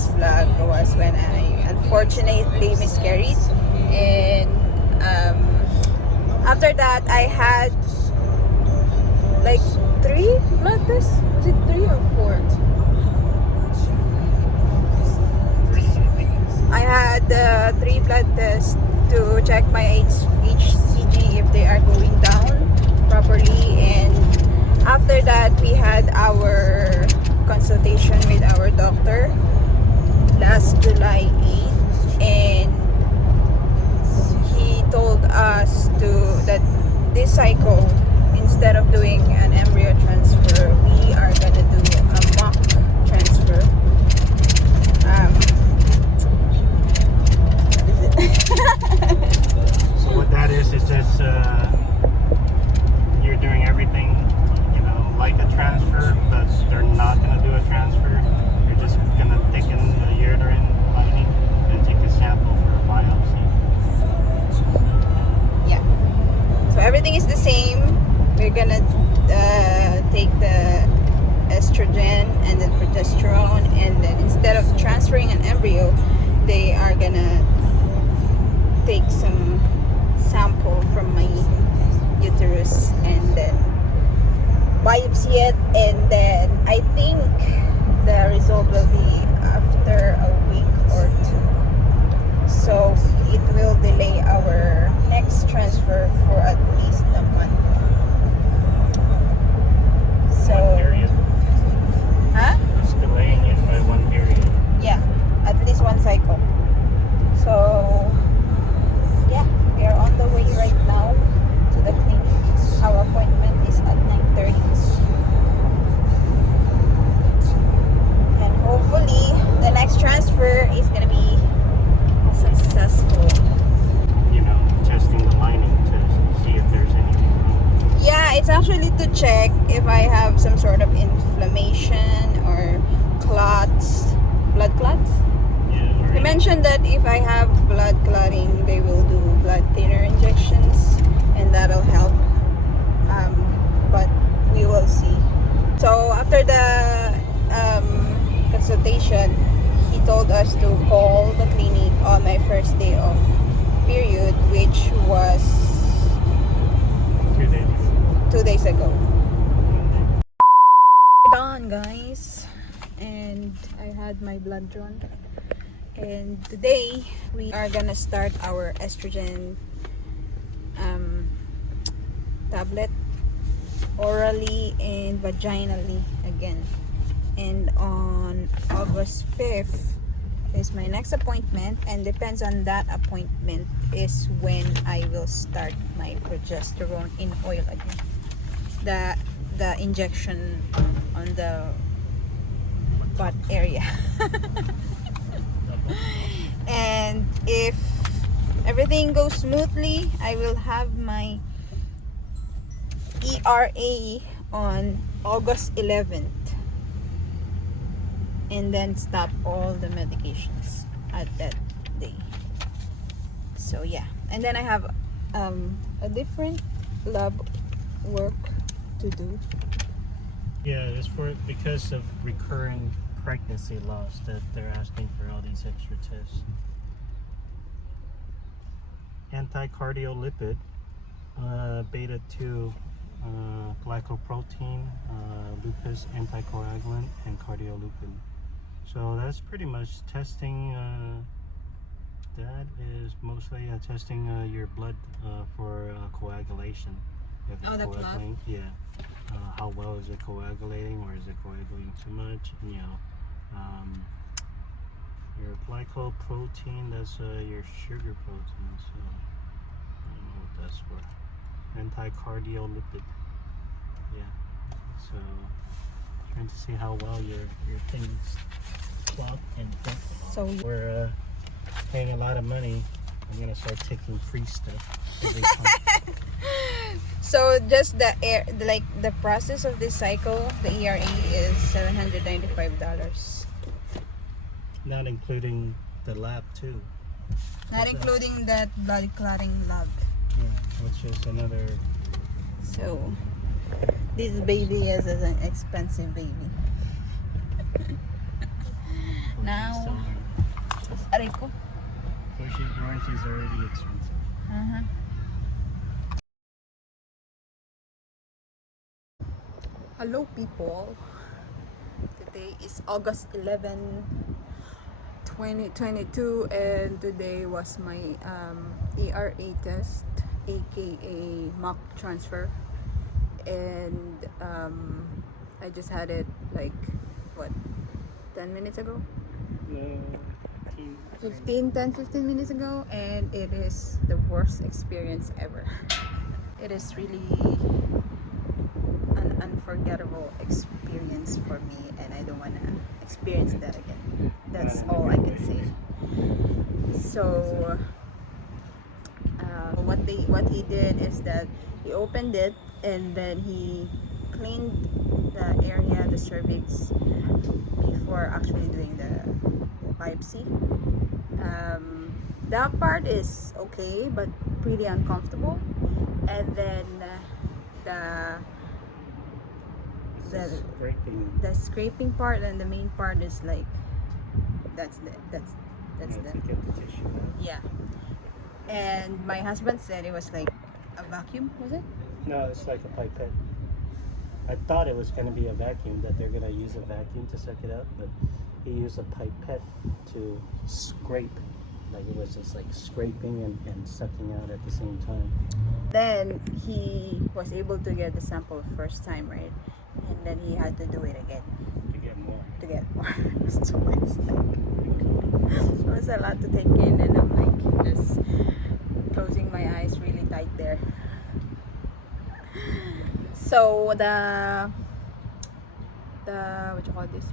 previous vlog was when I unfortunately miscarried, and after that I had like 3 blood tests. Was it 3 or 4? I had 3 blood tests to check my HCG if they are going down properly, and after that we had our consultation with our doctor last July 8th, and he told us that this cycle, instead of doing an embryo transfer, we are gonna do a mock transfer. So what that is just you're doing everything, like a transfer, but they're not going to do a transfer. You're just going to thicken the uterine lining and take a sample for a biopsy. Yeah. So everything is the same. We're gonna take the estrogen and then progesterone, and then instead of transferring an embryo, they are gonna take some sample from my uterus and then biopsy it, and then I think the result will be after a week or 2. So it will delay our next transfer for at least a month. So, one period. huh? It's delaying it by 1 period. Yeah, at least 1 cycle. So, yeah, we are on the way right now to the clinic. Our appointment is at 9:30. And hopefully, the next transfer is going to be successful. Testing the lining to see if there's anything wrong. Yeah, it's actually to check if I have some sort of inflammation or clots, blood clots. Yeah, He mentioned that if I have blood clotting, they will do blood thinner injections, and that'll help. But we will see. So after the consultation, he told us to call the clinic on my first day of period, which was 2 days. 2 days ago. Done, guys, and I had my blood drawn, and today we are gonna start our estrogen tablet orally and vaginally again. And on August 5th is my next appointment, and depends on that appointment is when I will start my progesterone in oil again. The injection on the butt area. And if everything goes smoothly, I will have my ERA on August 11th, and then stop all the medications at that day. So yeah, and then I have a different lab work to do. Yeah, it's because of recurring pregnancy loss that they're asking for all these extra tests. Anticardiolipid, beta 2 glycoprotein, lupus anticoagulant, and cardiolipin. So that's pretty much testing. That is mostly testing your blood for coagulation. If it's the clot? coagulating, yeah. How well is it coagulating, or is it coagulating too much? Your glycoprotein, that's your sugar protein. So I don't know what that's for. Anticardiolipid. Yeah. So trying to see how well your things clot and don't clot. So We're paying a lot of money. I'm gonna start taking free stuff every time. So just the process of this cycle, the ERA is $795. Not including the lab too. Not including that blood clotting lab. Yeah, which is another. So this baby is an expensive baby. now, aray ko. Before she's born, she's already expensive. Hello people. Today is August 11, 2022, and today was my ERA test, aka mock transfer, and I just had it like what, 10 minutes ago? 15 minutes ago, and it is the worst experience ever. It is really an unforgettable experience for me, and I don't want to experience that again. That's all I can say. So what he did is that he opened it and then he cleaned the area, the cervix, before actually doing the biopsy. That part is okay, but pretty uncomfortable. And then the scraping part and the main part is like that's the yeah. And my husband said it was like a vacuum, was it? No, it's like a pipette. I thought it was going to be a vacuum, that they're going to use a vacuum to suck it out, but he used a pipette to scrape. Like it was just like scraping and sucking out at the same time. Then he was able to get the sample first time, right? And then he had to do it again. To get more. So it's like, so it's a lot to take in, and I'm like just closing my eyes really tight there. So the what you call this?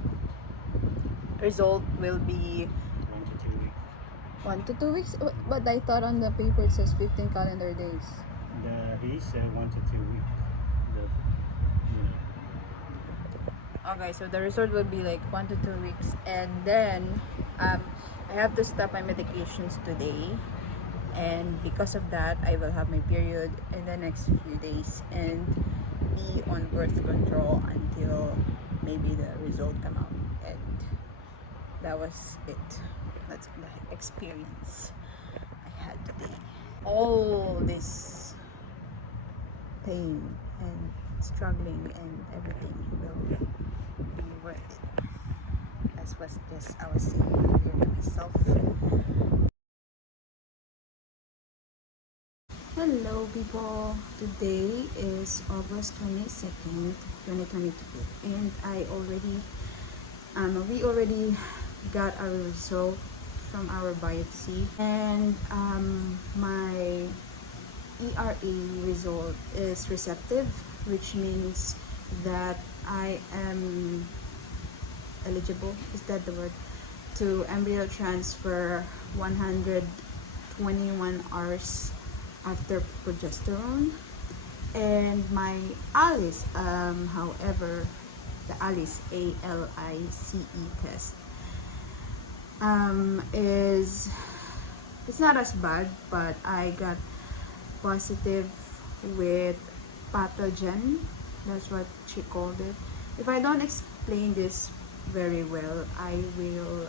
Result will be 1 to 2 weeks. But I thought on the paper it says 15 calendar days. He said 1 to 2 weeks. Okay, so the result will be like 1 to 2 weeks, and then I have to stop my medications today, and because of that I will have my period in the next few days and be on birth control until maybe the result come out. And that was it. That's the experience I had today. All this pain and struggling and everything will be worth it. That's what just I was saying earlier to myself. Hello people, today is August 22nd, 2022, and we already got our result from our biopsy, and my ERA result is receptive, which means that I am eligible, is that the word, to embryo transfer 121 hours after progesterone. And my ALICE, however, the ALICE, ALICE test, it's not as bad, but I got positive with pathogen. That's what she called it. If I don't explain this very well, I will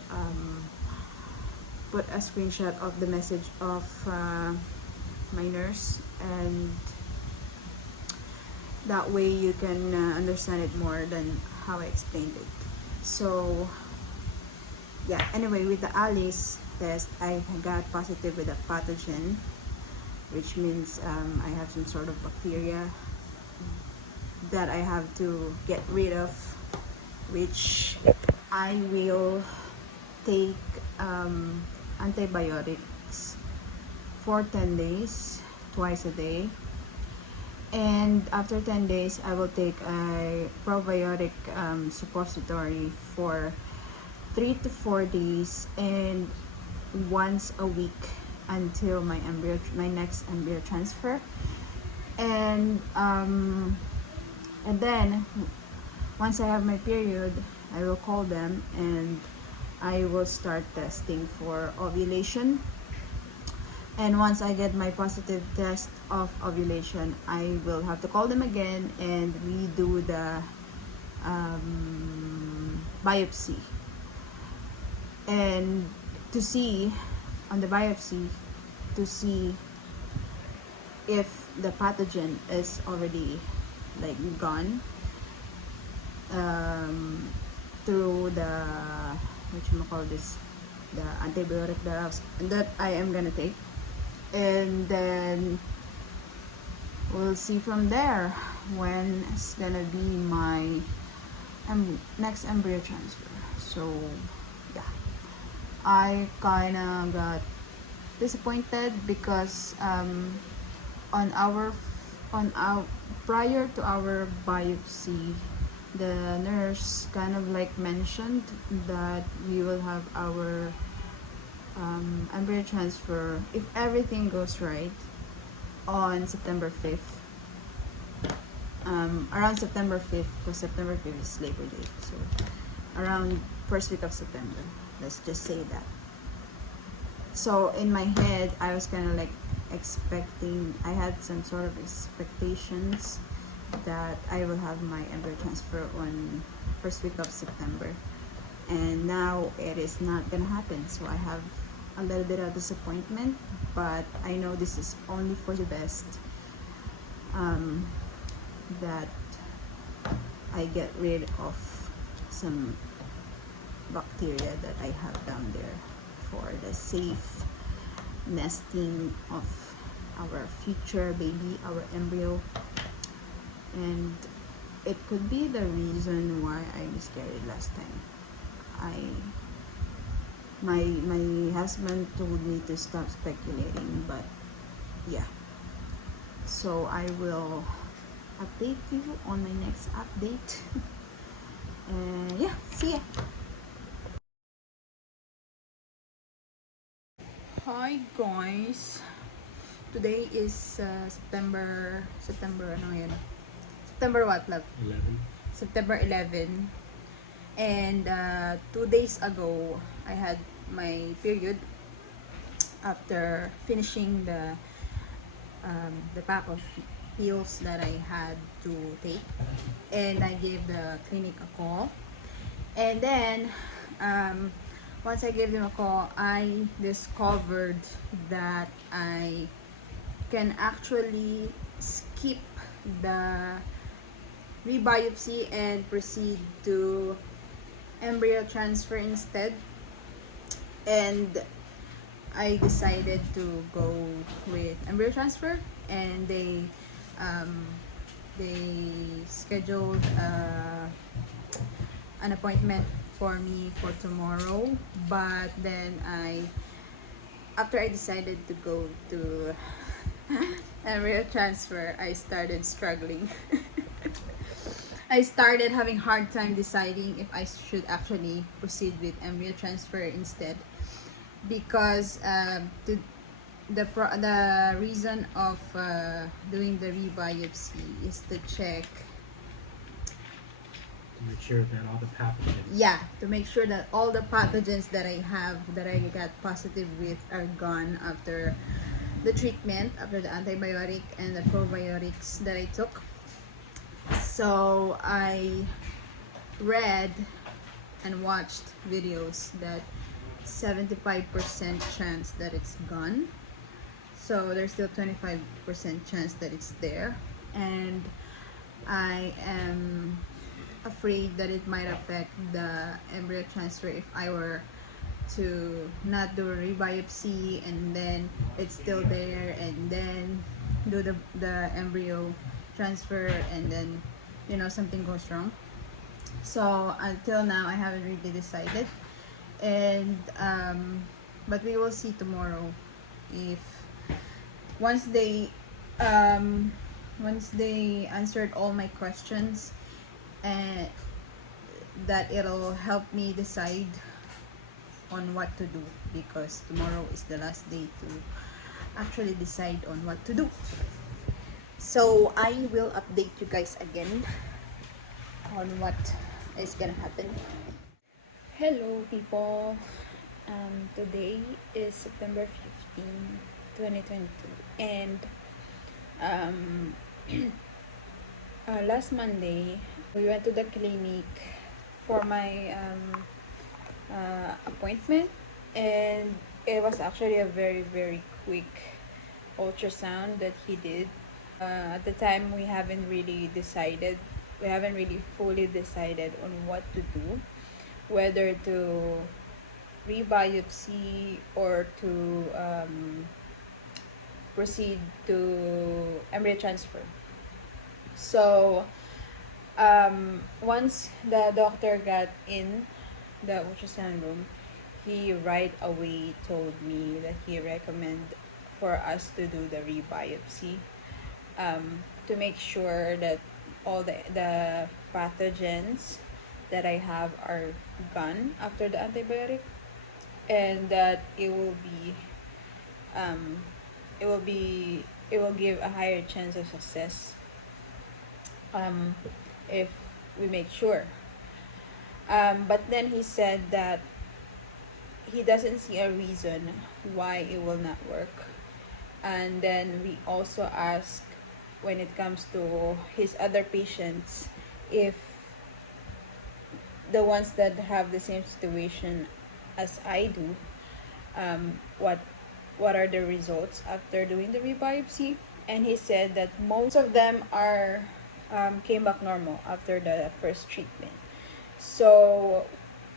put a screenshot of the message of my nurse, and that way you can understand it more than how I explained it. So yeah, anyway, with the ALICE test, I got positive with a pathogen, which means I have some sort of bacteria that I have to get rid of, which I will take antibiotics for 10 days, twice a day. And after 10 days, I will take a probiotic suppository for 3 to 4 days and once a week until my next embryo transfer. And then once I have my period, I will call them and I will start testing for ovulation. And once I get my positive test of ovulation, I will have to call them again and redo the biopsy. and to see on the biopsy to see if the pathogen is already like gone through the what you call this, the antibiotic that I am gonna take, and then we'll see from there when it's gonna be my next embryo transfer. So yeah, I kinda got disappointed because on our prior to our biopsy, the nurse kind of like mentioned that we will have our embryo transfer, if everything goes right, on September 5th. Around September 5th, because September 5th is Labor Day. So around first week of September, let's just say that. So in my head, I was kind of like expecting, I had some sort of expectations that I will have my embryo transfer on first week of September, and now it is not gonna happen. So I have a little bit of disappointment, but I know this is only for the best, that I get rid of some bacteria that I have down there for the safe nesting of our future baby, our embryo. And it could be the reason why I miscarried last time. My husband told me to stop speculating, but yeah. So I will update you on my next update. And yeah, see ya. Hi guys. Today is September ano yan? September what, love? 11. September 11. And 2 days ago, I had my period after finishing the pack of pills that I had to take. And I gave the clinic a call. And then, once I gave them a call, I discovered that I can actually skip the rebiopsy and proceed to embryo transfer instead. And I decided to go with embryo transfer, and they scheduled an appointment for me for tomorrow. But then after I decided to go to embryo transfer, I started struggling. I started having hard time deciding if I should actually proceed with embryo transfer instead, because the reason of doing the rebiopsy is to check, To make sure that all the pathogens. yeah, to make sure that all the pathogens that I have, that I got positive with, are gone after the treatment, after the antibiotic and the probiotics that I took. So I read and watched videos that 75% chance that it's gone. So there's still 25% chance that it's there. And I am afraid that it might affect the embryo transfer if I were to not do a rebiopsy and then it's still there, and then do the embryo transfer, and then something goes wrong. So until now I haven't really decided, and but we will see tomorrow if once they answered all my questions, and that it'll help me decide on what to do, because tomorrow is the last day to actually decide on what to do. So I will update you guys again on what is gonna happen. Hello people, today is September 15, 2022, and last Monday we went to the clinic for my appointment, and it was actually a very, very quick ultrasound that he did. At the time, we haven't really fully decided on what to do, whether to rebiopsy or to proceed to embryo transfer. So once the doctor got in the ultrasound room, he right away told me that he recommend for us to do the rebiopsy, to make sure that all the pathogens that I have are gone after the antibiotic, and that um, it will be it will give a higher chance of success, um, if we make sure. But then he said that he doesn't see a reason why it will not work. And then we also ask, when it comes to his other patients, if the ones that have the same situation as I do, what are the results after doing the rebiopsy. And he said that most of them are came back normal after the first treatment. So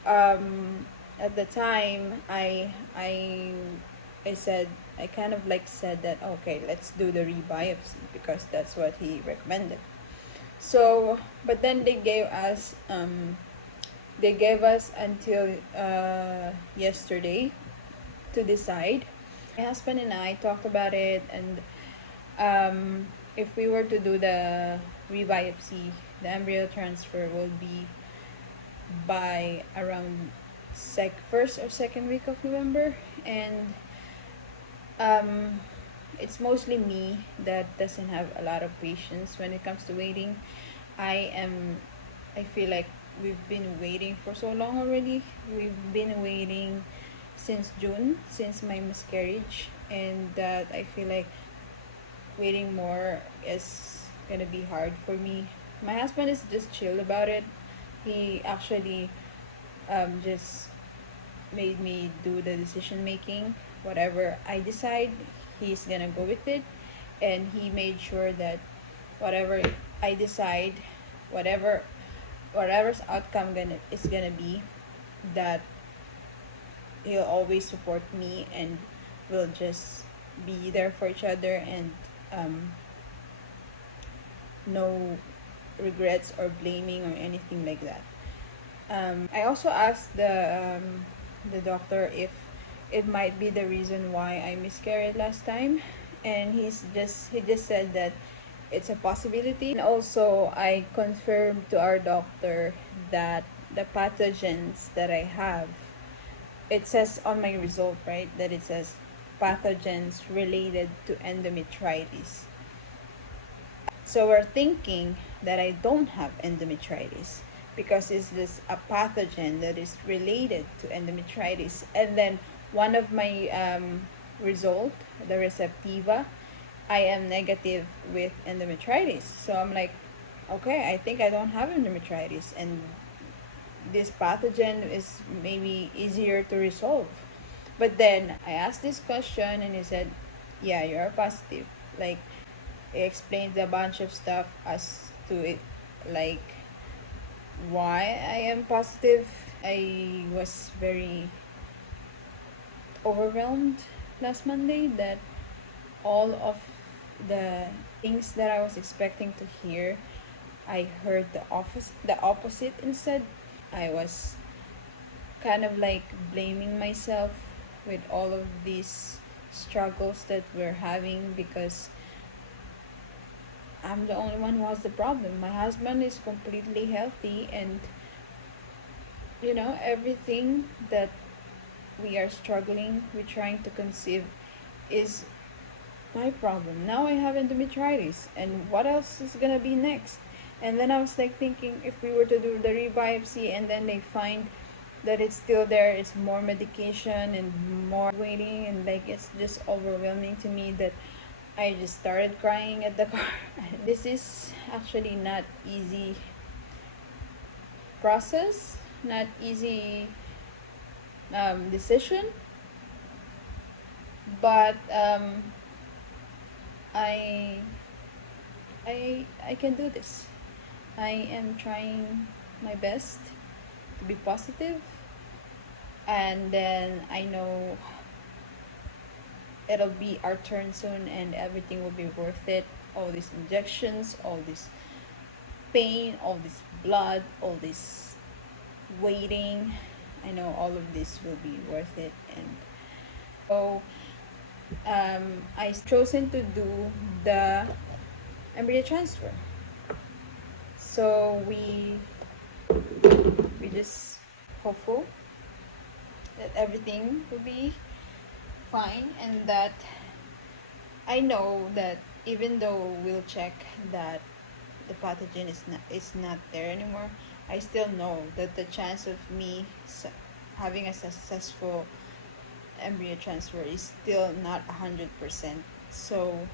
at the time, I said, I kind of like said that, okay, let's do the rebiopsy because that's what he recommended. So but then they gave us until yesterday to decide. My husband and I talked about it, and if we were to do the rebiopsy, the embryo transfer will be by around first or second week of November. And it's mostly me that doesn't have a lot of patience when it comes to waiting. I feel like we've been waiting for so long already. We've been waiting since June, since my miscarriage, and that I feel like waiting more is gonna be hard for me. My husband is just chill about it. He actually just made me do the decision making. Whatever I decide, he's gonna go with it, and he made sure that whatever I decide, whatever's outcome is gonna be, that he'll always support me, and we'll just be there for each other, and no regrets or blaming or anything like that. I also asked the doctor if it might be the reason why I miscarried last time, and he just said that it's a possibility. And also, I confirmed to our doctor that the pathogens that I have, it says on my result, right, that it says pathogens related to endometritis. So we're thinking that I don't have endometritis because it's just a pathogen that is related to endometritis. And then one of my result, the receptiva, I am negative with endometritis. So I'm like, okay, I think I don't have endometritis, and this pathogen is maybe easier to resolve. But then I asked this question, and he said, yeah, you're positive. Like, he explained a bunch of stuff as to it, like why I am positive. I was very overwhelmed last Monday that all of the things that I was expecting to hear, I heard the opposite instead. I was kind of like blaming myself with all of these struggles that we're having, because I'm the only one who has the problem. My husband is completely healthy, and everything that we are struggling with trying to conceive is my problem. Now I have endometritis, and what else is gonna be next? And then I was like thinking, if we were to do the rebiopsy and then they find that it's still there, it's more medication and more waiting, and like it's just overwhelming to me that I just started crying at the car. This is actually not easy process, not easy decision, but I I can do this. I am trying my best to be positive, and then I know it'll be our turn soon and everything will be worth it. All these injections, all this pain, all this blood, all this waiting, I know all of this will be worth it. And so I chosen to do the embryo transfer. So we just hopeful that everything will be fine, and that I know that even though we'll check that the pathogen is not there anymore, I still know that the chance of me having a successful embryo transfer is still not 100%. So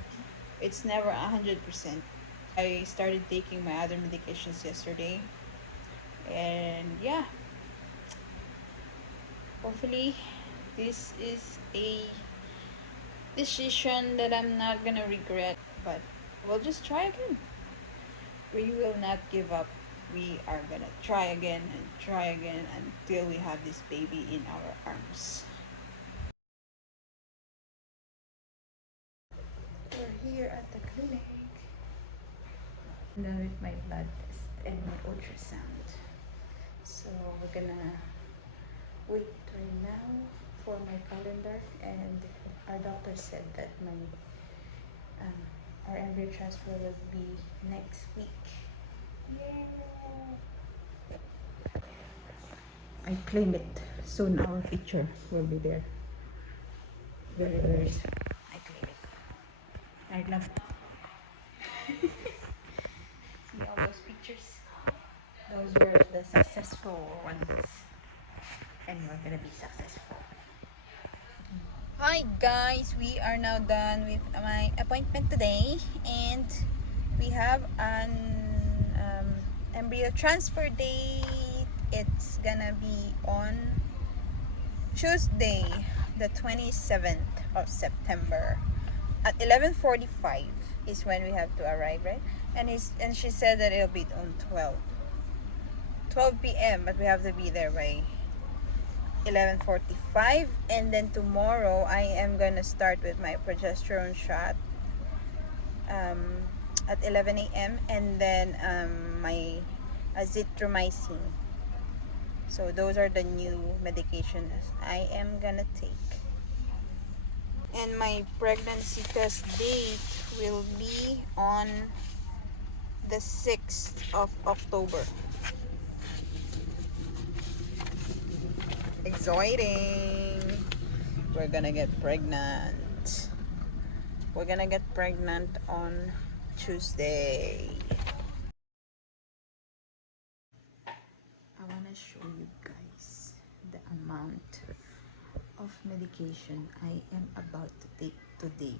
it's never 100%. I started taking my other medications yesterday, and yeah, hopefully this is a decision that I'm not gonna regret, but we'll just try again. We will not give up. We are gonna try again and try again until we have this baby in our arms. We're here at the clinic. I'm done with my blood test and my ultrasound. So we're gonna wait right now for my calendar, and our doctor said that my our embryo transfer will be next week. Yay! I claim it. Soon our picture will be there. Very, very soon. I claim it. I love it. See all those pictures? Those were the successful ones. And we're gonna be successful. Hi guys, we are now done with my appointment today, and we have an embryo transfer date. It's gonna be on Tuesday, the 27th of September at 11:45 is when we have to arrive, right? And she said that it'll be on 12 p.m. but we have to be there by 11:45. And then tomorrow I am gonna start with my progesterone shot at 11 a.m. and then my azithromycin. So those are the new medications I am gonna take. And my pregnancy test date will be on the 6th of October. Exciting! We're gonna get pregnant. We're gonna get pregnant on Tuesday. I wanna show you guys the amount of medication I am about to take today.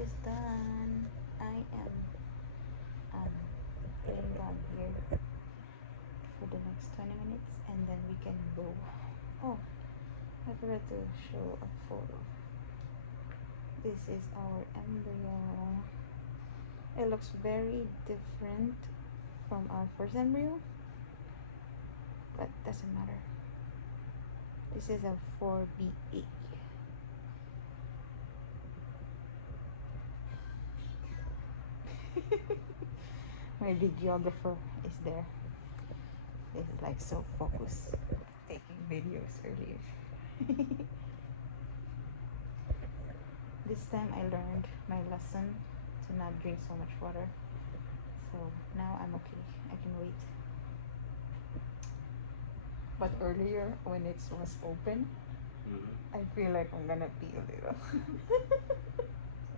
Is done. I am playing God here for the next 20 minutes and then we can go. Oh, I forgot to show a photo. This is our embryo. It looks very different from our first embryo, but doesn't matter. This is a 4B8. My videographer is there. This is like so focused, taking videos earlier. This time I learned my lesson to not drink so much water. So now I'm okay. I can wait. But earlier when it was open, I feel like I'm gonna pee a little.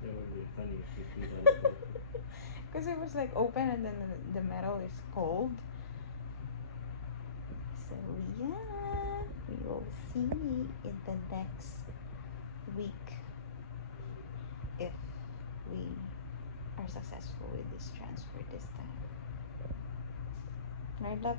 That would be funny if you peed on it. Because it was like open and then the metal is cold. So yeah, we will see in the next week if we are successful with this transfer this time. Right, love?